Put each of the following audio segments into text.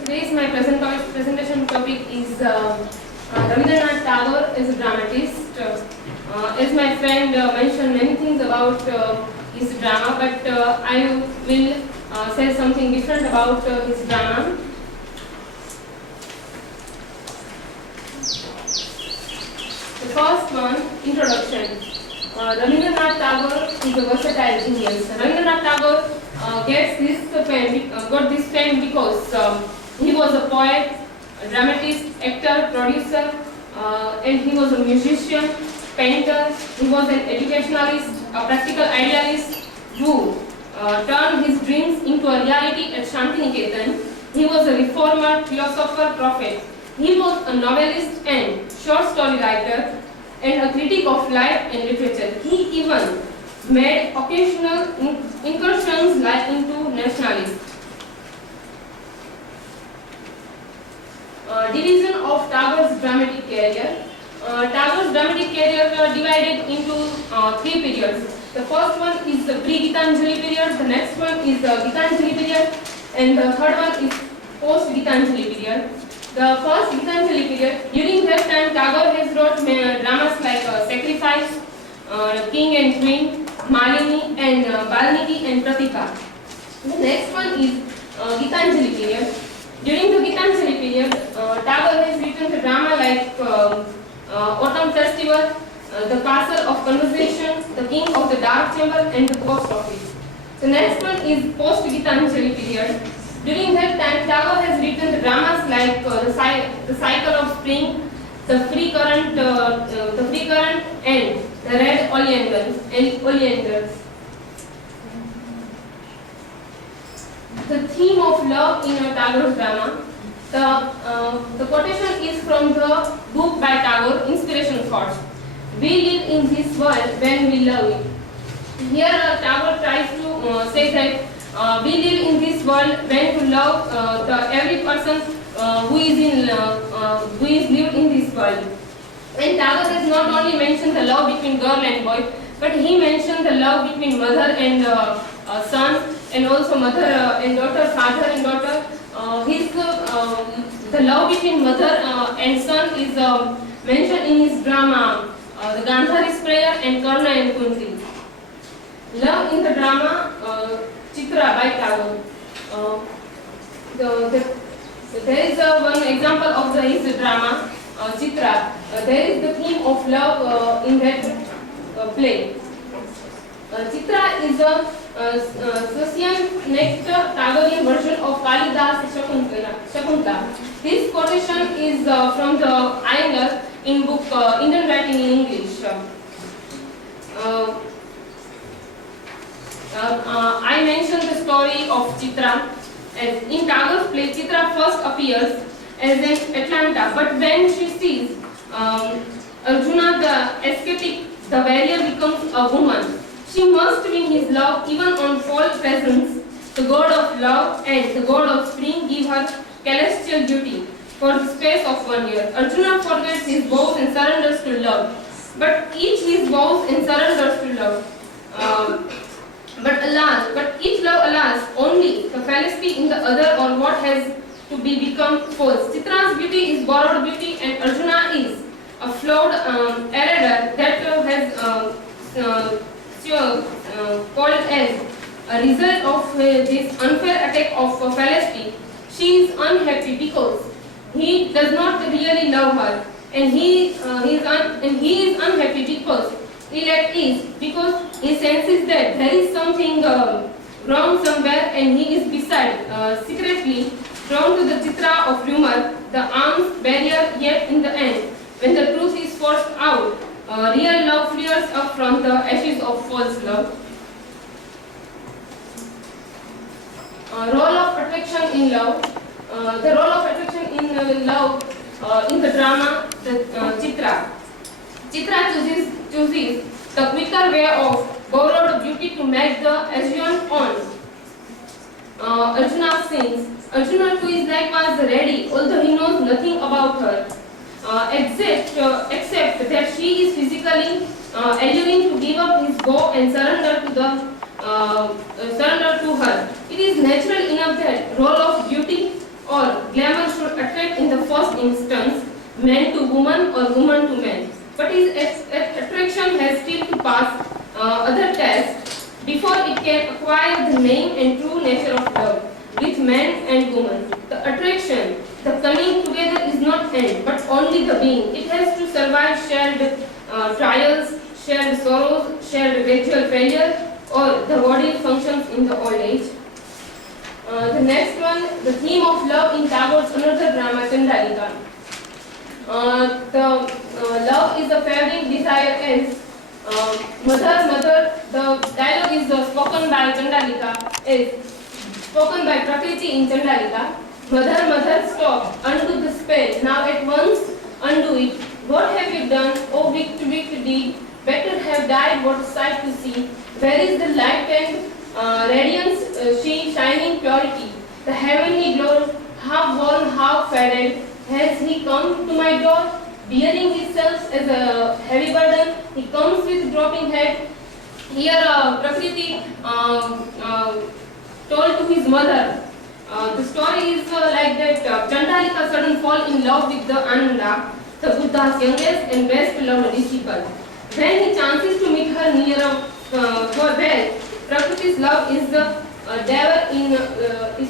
Today my presentation topic is Rabindranath Tagore is a dramatist. As my friend mentioned many things about his drama, but I will say something different about his drama. The first one, introduction. Rabindranath Tagore is a versatile genius. Rabindranath Tagore got this fame because he was a poet, a dramatist, actor, producer, and he was a musician, painter. He was an educationalist, a practical idealist who turned his dreams into a reality at Shantiniketan. He was a reformer, philosopher, prophet. He was a novelist and short story writer and a critic of life and literature. He even made occasional incursions into nationalism. Division of Tagore's dramatic career. Tagore's dramatic career divided into three periods. The first one is the pre-Gitanjali period, the next one is the Gitanjali period, and the third one is post-Gitanjali period. The first Gitanjali period, during that time Tagore has wrote dramas like Sacrifice, King and Queen, Malini and Valmiki and Pratika. The next one is Gitanjali period. During the Gitanjali period, Tagore has written the drama like Autumn Festival, The Castle of Conversation, The King of the Dark Chamber and The Post Office. The next one is post-Gitanjali period. During that time, Tagore has written the dramas like the Cycle of Spring, The Free Current, and The Red Oleanders. The theme of love in Tagore's drama. The quotation is from the book by Tagore, Inspiration Thoughts. We live in this world when we love it. Here Tagore tries to say that we live in this world when to love every person who is lived in this world. And Tagore has not only mentioned the love between girl and boy, but he mentioned the love between mother and son, and also mother and daughter, father and daughter. The love between mother and son is mentioned in his drama, The Gandhari's Prayer and Karna and Kunti. Love in the drama Chitra by Tagore. There is one example of his drama, Chitra. There is the theme of love in that play. Chitra is a Sasyan Tagorean version of Kalidas Shakuntala. This quotation is from the Iyengar in book Indian Writing in English. I mentioned the story of Chitra. In Tagore's play, Chitra first appears as an Atlanta, but when she sees Arjuna the escaping, the warrior becomes a woman. She must win his love even on false presents. The god of love and the god of spring give her celestial duty for the space of 1 year. Arjuna forgets his vows and surrenders to love, but each his vows and surrenders to love. But each love, alas, only the fallacy in the other or what has to be become false. Chitra's beauty is borrowed beauty and Arjuna is a flawed error that has called as a result of this unfair attack of fallacy. She is unhappy because he does not really love her, and he is unhappy because ill at ease, because he senses that there is something wrong somewhere, and he is beside secretly drawn to the Chitra of rumor, the arms barrier. Yet in the end, when the truth is forced out, real love flares up from the ashes of false love. Role of attraction in love. The role of attraction in love in the drama, Chitra. Chitra chooses the quicker way of borrowed beauty to match the assumed on Arjuna's sins. Arjuna too is likewise ready, although he knows nothing about her, except that she is physically alluring to give up his bow and surrender to her. It is natural enough that role of beauty or glamour should attract in the first instance man to woman or woman to man. But its attraction has still to pass other tests before it can acquire the name and true nature of love with man and woman. The attraction, the coming together is not end, but only the being. It has to survive shared trials, shared sorrows, shared gradual failure, or the body functions in the old age. The next one, the theme of love in Tagore's another drama, Chandalika. Love is a fevering desire as mother, the dialogue is spoken by Chandalika, is spoken by Prakriti in Chandalika. Mother, stop, undo the spell, now at once undo it. What have you done, O wicked deed? Better have died, what sight to see. Where is the light and radiance, she shining purity, the heavenly glow, half born, half faded? Has he come to my door, bearing himself as a heavy burden? He comes with dropping head. Here Prakriti told to his mother. The story is like that Chandalika suddenly fall in love with the Ananda, the Buddha's youngest and best loved disciple. When he chances to meet her near her bed, Prakriti's love is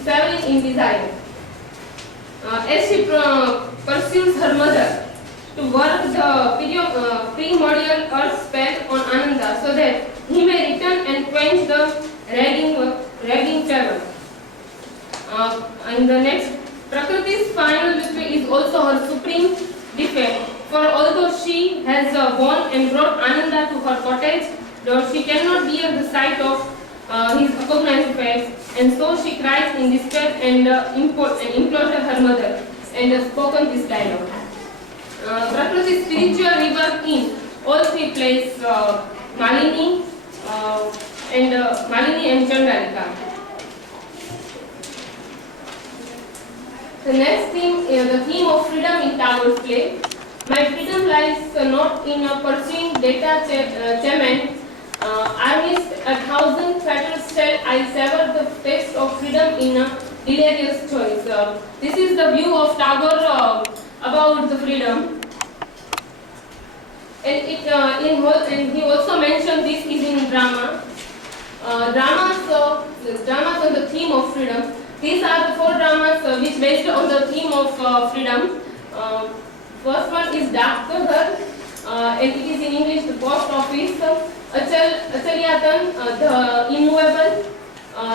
favoring in desire. As she pursues her mother to work the primordial earth spell on Ananda so that he may return and quench the raging fever. And the next, Prakriti's final victory is also her supreme defect. For although she has born and brought Ananda to her cottage, though she cannot bear the sight of his recognized face, and so she cries in despair and implores her mother and spoken this dialogue. Prakriti's spiritual rebirth in all three plays Malini and Chandalika. The next theme is the theme of freedom in Tagore's play. My freedom lies not in pursuing detachment. Amidst a thousand fetters shall I sever the taste of freedom in a delirious choice. This is the view of Tagore about the freedom. And he also mentioned this is in drama. Dramas on the theme of freedom. These are the 4 dramas which based on the theme of freedom. First one is Daktar, and it is in English the post office. Achalyatan, the immovable.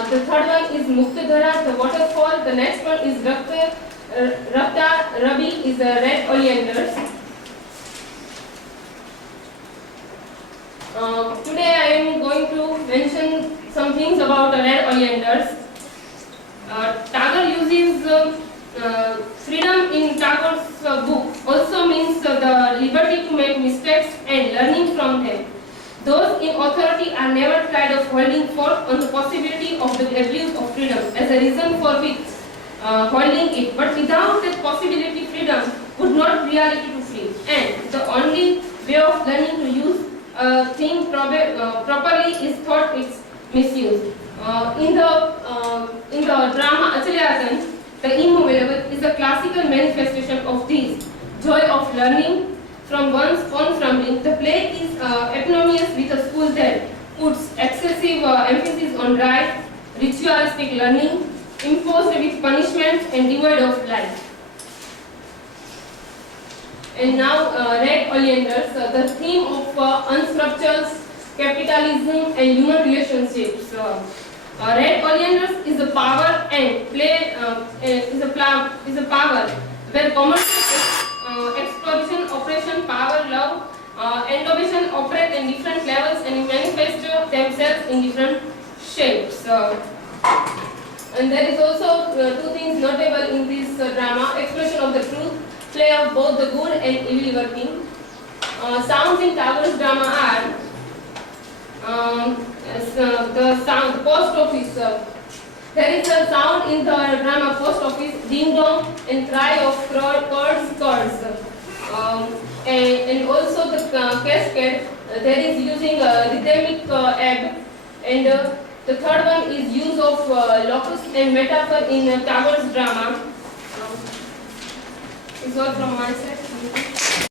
The third one is Muktadhara, the waterfall. The next one is Rakta Rabi, is the red oleanders. Today I am going to mention some things about red oleanders. Tagore uses freedom in Tagore's book also means the liberty to make mistakes and learning from them. Those in authority are never tired of holding forth on the possibility of the abuse of freedom as a reason for which holding it. But without that possibility, freedom would not be reality to free. And the only way of learning to use a thing properly is thought its misuse. In the drama Achalyatan, the immovable is a classical manifestation of this joy of learning from one's own fumbling. The play is eponymous with a school that puts excessive emphasis on right, ritualistic learning, imposed with punishment and devoid of life. And now, red oleanders, the theme of unstructured capitalism and human relationships. Red oleanders is a power and play is a power where commercial exploration, operation, power, love, innovation operate in different levels and manifest themselves in different shapes. And there is also 2 things notable in this drama: expression of the truth, play of both the good and evil working. Sounds in Tagore's drama are the sound post office. There is a sound in the drama post office, ding dong and cry of curds. And also the cascade. There is using a rhythmic ebb and The third one is use of locus and metaphor in Tagore's drama. Is all from my side.